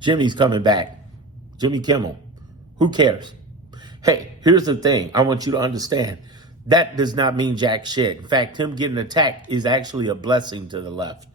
Jimmy's coming back. Jimmy Kimmel. Who cares? Hey, here's the thing. I want you to understand. That does not mean jack shit. In fact, him getting attacked is actually a blessing to the left.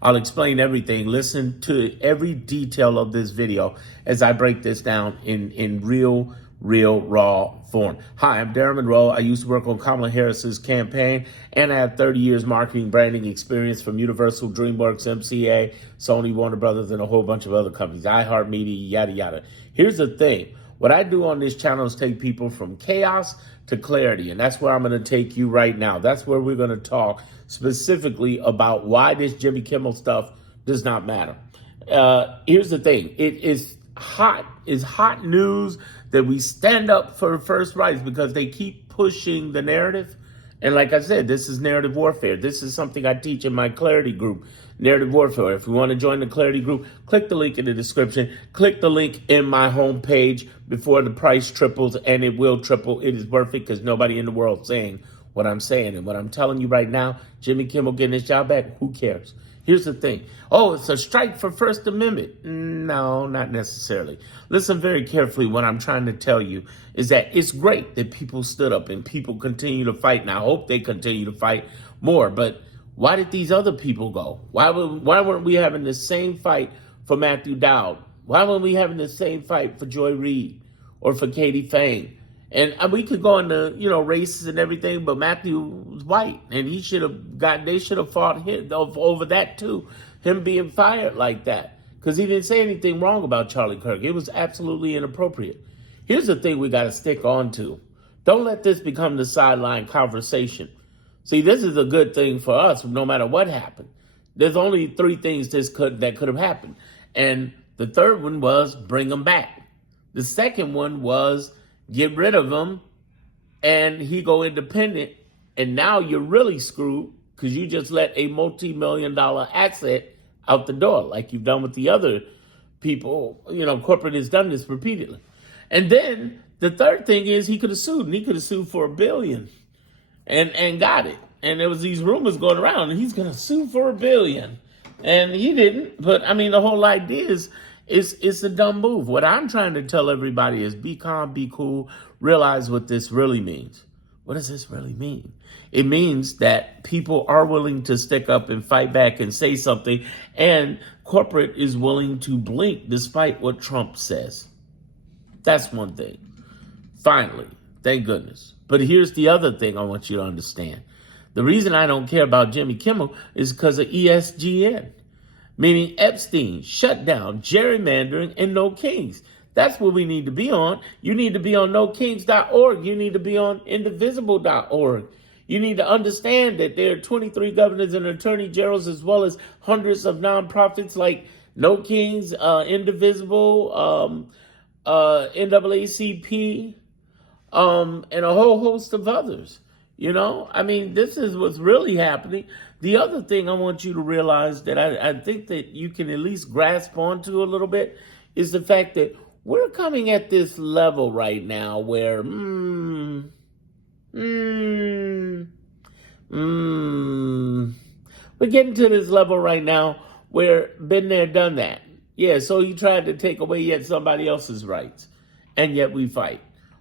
I'll explain everything. Listen to every detail of this video as I break this down in real, raw form. Hi, I'm Darren Monroe. I used to work on Kamala Harris's campaign, and I have 30 years marketing branding experience from Universal, DreamWorks, MCA, Sony, Warner Brothers, and a whole bunch of other companies, iHeartMedia, yada, yada. Here's the thing. What I do on this channel is take people from chaos to clarity, and that's where I'm going to take you right now. That's where we're going to talk specifically about why this Jimmy Kimmel stuff does not matter. Here's the thing. It is hot. It's hot news that we stand up for first rights because they keep pushing the narrative. And like I said, this is narrative warfare. This is something I teach in my Clarity group, narrative warfare. If you want to join the Clarity group, click the link in the description. Click the link in my homepage before the price triples, and it will triple. It is worth it because nobody in the world saying what I'm saying. And what I'm telling you right now, Jimmy Kimmel getting his job back, who cares? Here's the thing. Oh, it's a strike for First Amendment. No, not necessarily. Listen very carefully. What I'm trying to tell you is that it's great that people stood up and people continue to fight. And I hope they continue to fight more. But why did these other people go? Why weren't we having the same fight for Matthew Dowd? Why weren't we having the same fight for Joy Reid or for Katie Faye? And we could go into, races and everything, but Matthew was white, and they should have fought him over that too, him being fired like that, because he didn't say anything wrong about Charlie Kirk. It was absolutely inappropriate. Here's the thing we got to stick on to. Don't let this become the sideline conversation. See, this is a good thing for us, no matter what happened. There's only three things that could have happened. And the third one was bring them back. The second one was get rid of him, and he go independent, and now you're really screwed because you just let a multi-million-dollar asset out the door like you've done with the other people. Corporate has done this repeatedly. And then the third thing is he could have sued, and he could have sued for $1 billion and got it. And there was these rumors going around, and he's going to sue for $1 billion. And he didn't. But, the whole idea is it's a dumb move. What I'm trying to tell everybody is be calm, be cool, realize what this really means. What does this really mean? It means that people are willing to stick up and fight back and say something, and corporate is willing to blink despite what Trump says. That's one thing. Finally, thank goodness. But here's the other thing I want you to understand. The reason I don't care about Jimmy Kimmel is because of ESGN. Meaning Epstein, shutdown, gerrymandering, and No Kings. That's what we need to be on. You need to be on nokings.org. You need to be on indivisible.org. You need to understand that there are 23 governors and attorney generals, as well as hundreds of nonprofits like No Kings, Indivisible, NAACP, and a whole host of others. This is what's really happening. The other thing I want you to realize that I think that you can at least grasp onto a little bit is the fact that we're coming at this level right now where, we're getting to this level right now where been there, done that. Yeah, so you tried to take away yet somebody else's rights, and yet we fight.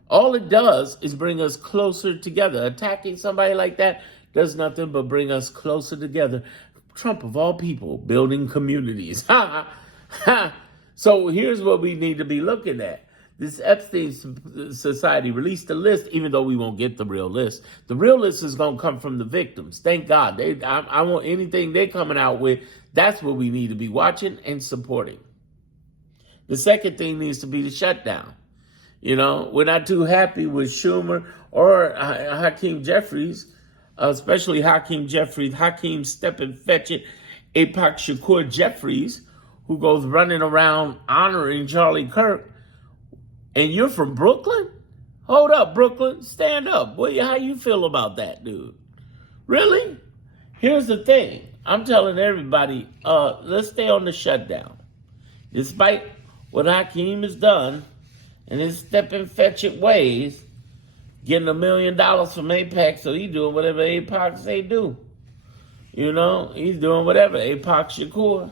All it does is bring us closer together. Attacking somebody like that does nothing but bring us closer together. Trump, of all people, building communities. So here's what we need to be looking at. This Epstein Society released a list, even though we won't get the real list. The real list is going to come from the victims. Thank God. I want anything they're coming out with. That's what we need to be watching and supporting. The second thing needs to be the shutdown. We're not too happy with Schumer or Hakeem Jeffries, especially Hakeem Jeffries, Hakeem Stephen Fetchit, Apak Shakur Jeffries, who goes running around honoring Charlie Kirk. And you're from Brooklyn? Hold up, Brooklyn. Stand up. How you feel about that, dude? Really? Here's the thing. I'm telling everybody, let's stay on the shutdown. Despite what Hakeem has done, and his Stephen Fetchit ways, getting $1 million from AIPAC, so he's doing whatever AIPAC say do. He's doing whatever, AIPAC Shakur.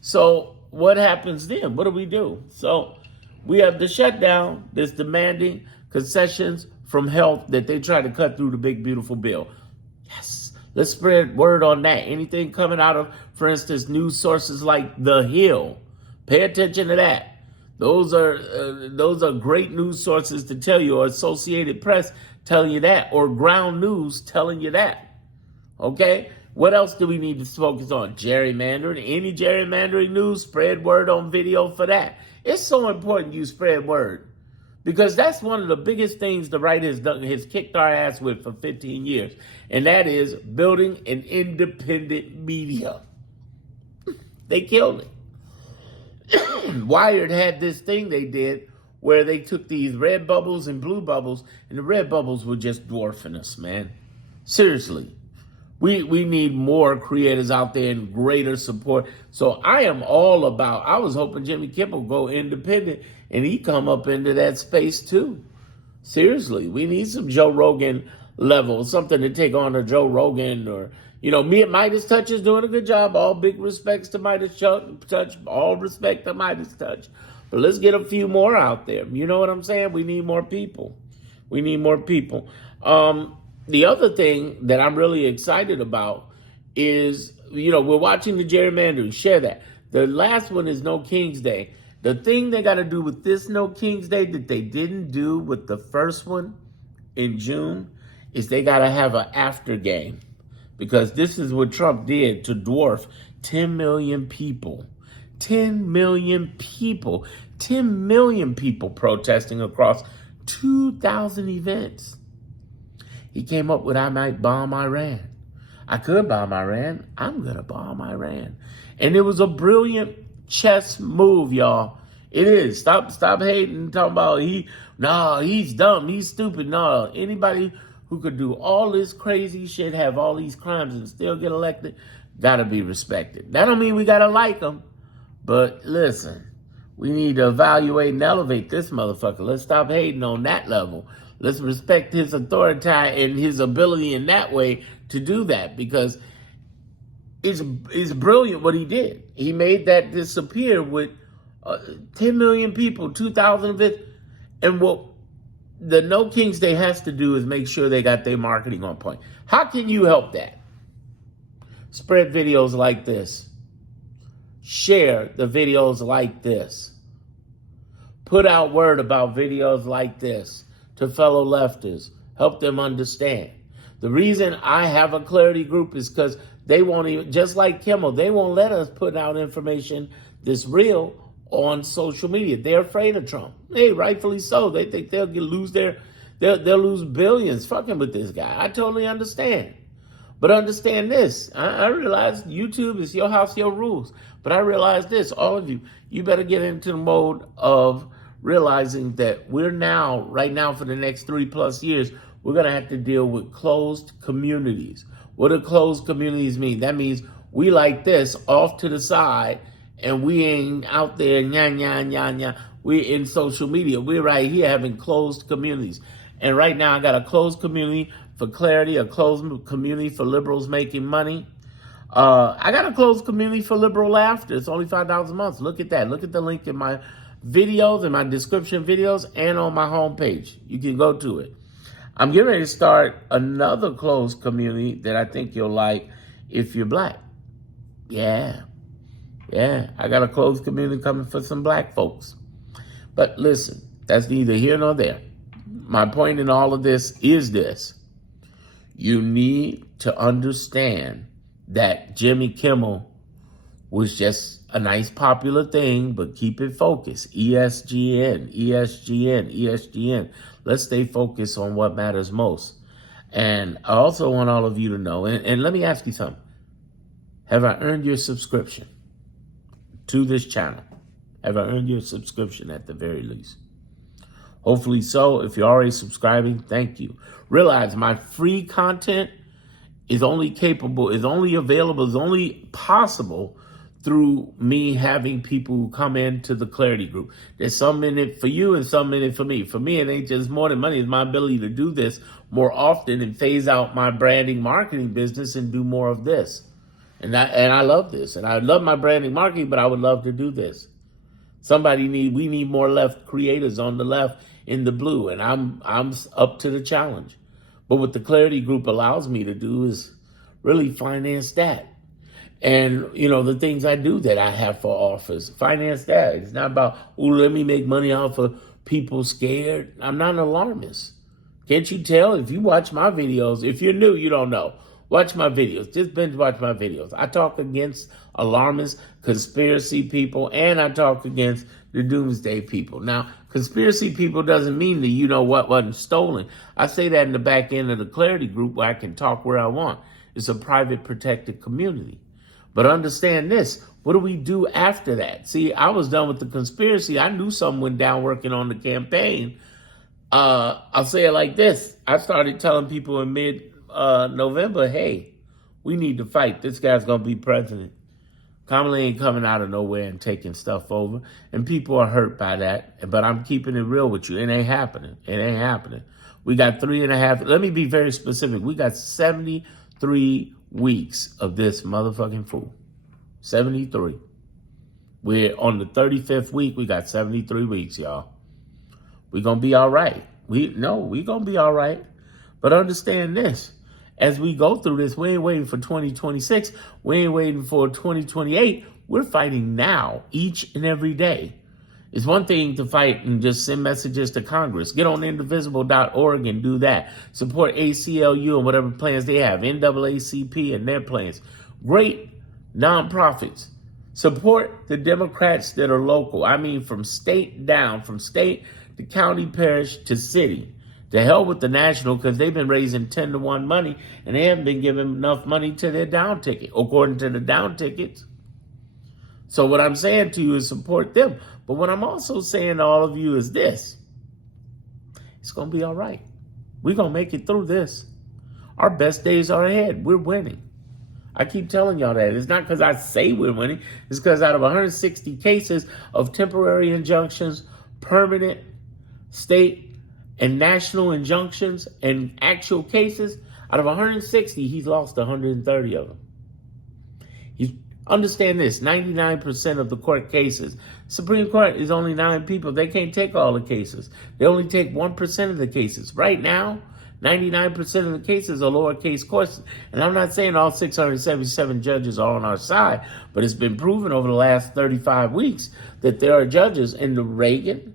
So what happens then? What do we do? So we have the shutdown that's demanding concessions from health that they try to cut through the big, beautiful bill. Yes, let's spread word on that. Anything coming out of, for instance, news sources like The Hill, pay attention to that. Those are great news sources to tell you, or Associated Press telling you that, or Ground News telling you that. Okay? What else do we need to focus on? Gerrymandering. Any gerrymandering news, spread word on video for that. It's so important you spread word, because that's one of the biggest things the right has kicked our ass with for 15 years, and that is building an independent media. They killed it. Wired had this thing they did where they took these red bubbles and blue bubbles, and the red bubbles were just dwarfing us, man. Seriously. We need more creators out there and greater support. So I am all about, I was hoping Jimmy Kimmel go independent and he come up into that space too. Seriously, we need some Joe Rogan level, something to take on a Joe Rogan, or, me at Midas Touch is doing a good job. All big respects to Midas Touch, all respect to Midas Touch. But let's get a few more out there. You know what I'm saying? We need more people. We need more people. The other thing that I'm really excited about is, we're watching the gerrymandering. Share that. The last one is No King's Day. The thing they got to do with this No King's Day that they didn't do with the first one in June is they got to have an after game. Because this is what Trump did to dwarf 10 million people. 10 million people. 10 million people protesting across 2,000 events. He came up with, I might bomb Iran. I could bomb Iran. I'm going to bomb Iran. And it was a brilliant chess move, y'all. It is. Stop hating, talking about he's dumb, he's stupid. No, anybody who could do all this crazy shit, have all these crimes and still get elected, got to be respected. That don't mean we got to like them. But listen, we need to evaluate and elevate this motherfucker. Let's stop hating on that level. Let's respect his authority and his ability in that way to do that, because it's brilliant what he did. He made that disappear with 10 million people, 2,000 of it. And what the No King's Day has to do is make sure they got their marketing on point. How can you help that? Spread videos like this. Share the videos like this. Put out word about videos like this to fellow leftists. Help them understand. The reason I have a clarity group is because they won't even, just like Kimmel, they won't let us put out information that's real on social media. They're afraid of Trump. Hey, rightfully so. They think they'll lose they'll lose billions fucking with this guy. I totally understand. But understand this. I realize YouTube is your house, your rules. But I realize this, all of you, you better get into the mode of realizing that right now for the next 3+ years, we're going to have to deal with closed communities. What do closed communities mean? That means we like this off to the side, and we ain't out there, we're in social media. We're right here having closed communities. And right now I got a closed community for clarity, a closed community for liberals making money. I got a closed community for liberal laughter. It's only $5 a month. Look at that. Look at the link in my videos, in my description videos, and on my homepage. You can go to it. I'm getting ready to start another closed community that I think you'll like if you're black. Yeah, I got a closed community coming for some black folks. But listen, that's neither here nor there. My point in all of this is this. You need to understand that Jimmy Kimmel was just a nice popular thing, but keep it focused. ESGN. Let's stay focused on what matters most. And I also want all of you to know, and let me ask you something. Have I earned your subscription to this channel? Have I earned your subscription at the very least? Hopefully so. If you're already subscribing, thank you. Realize my free content is only available, is only possible through me having people who come into the clarity group. There's some in it for you and some in it for me. For me, it ain't just more than money. It's my ability to do this more often and phase out my branding marketing business and do more of this. And I love this. And I love my branding marketing, but I would love to do this. We need more left creators on the left in the blue, and I'm up to the challenge. But what the Clarity Group allows me to do is really finance that. And, the things I do that I have for office, finance that. It's not about, let me make money off of people scared. I'm not an alarmist. Can't you tell? If you watch my videos, if you're new, you don't know. Watch my videos. Just binge watch my videos. I talk against alarmists, conspiracy people, and I talk against the doomsday people. Now, conspiracy people doesn't mean that what wasn't stolen. I say that in the back end of the Clarity Group where I can talk where I want. It's a private protected community. But understand this, what do we do after that? See, I was done with the conspiracy. I knew something went down working on the campaign. I'll say it like this. I started telling people in mid-November, hey, we need to fight. This guy's going to be president. Kamala ain't coming out of nowhere and taking stuff over. And people are hurt by that. But I'm keeping it real with you. It ain't happening. It ain't happening. We got 3.5. Let me be very specific. We got 73 weeks of this motherfucking fool. 73. We're on the 35th week. We got 73 weeks, y'all. We're going to be all right. We're going to be all right. But understand this. As we go through this, we ain't waiting for 2026. We ain't waiting for 2028. We're fighting now, each and every day. It's one thing to fight and just send messages to Congress. Get on indivisible.org and do that. Support ACLU and whatever plans they have. NAACP and their plans. Great nonprofits. Support the Democrats that are local. I mean, from state down, from state to county, parish to city. To hell with the national, because they've been raising 10-to-1 money and they haven't been giving enough money to their down ticket, according to the down tickets. So what I'm saying to you is support them. But what I'm also saying to all of you is this. It's going to be all right. We're going to make it through this. Our best days are ahead. We're winning. I keep telling y'all that. It's not because I say we're winning. It's because out of 160 cases of temporary injunctions, permanent state and national injunctions and actual cases, out of 160, he's lost 130 of them. Understand this, 99% of the court cases, Supreme Court is only 9 people. They can't take all the cases. They only take 1% of the cases. Right now, 99% of the cases are lowercase courts. And I'm not saying all 677 judges are on our side, but it's been proven over the last 35 weeks that there are judges in the Reagan,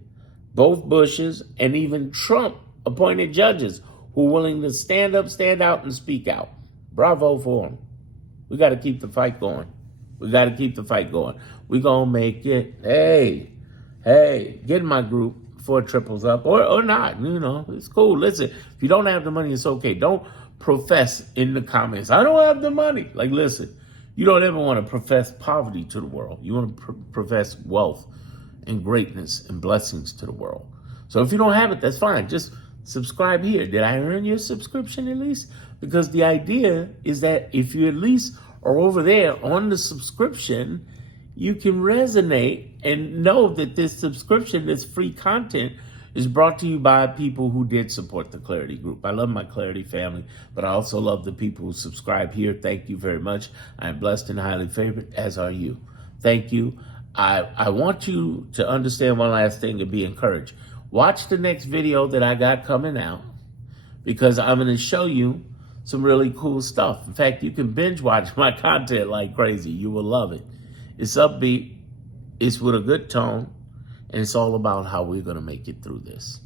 both Bushes, and even Trump appointed judges who are willing to stand up, stand out, and speak out. Bravo for them. We got to keep the fight going. We got to keep the fight going. We're going to make it. Hey, get in my group before it triples up or not. It's cool. Listen, if you don't have the money, it's okay. Don't profess in the comments, I don't have the money. Like, listen, you don't ever want to profess poverty to the world. You want to profess wealth and greatness and blessings to the world. So if you don't have it, that's fine. Just subscribe here. Did I earn your subscription at least? Because the idea is that if you at least are over there on the subscription, you can resonate and know that this subscription, this free content, is brought to you by people who did support the Clarity Group. I love my Clarity family, but I also love the people who subscribe here. Thank you very much. I am blessed and highly favored, as are you. Thank you. I want you to understand one last thing and be encouraged. Watch the next video that I got coming out, because I'm going to show you some really cool stuff. In fact, you can binge watch my content like crazy. You will love it. It's upbeat, it's with a good tone, and it's all about how we're going to make it through this.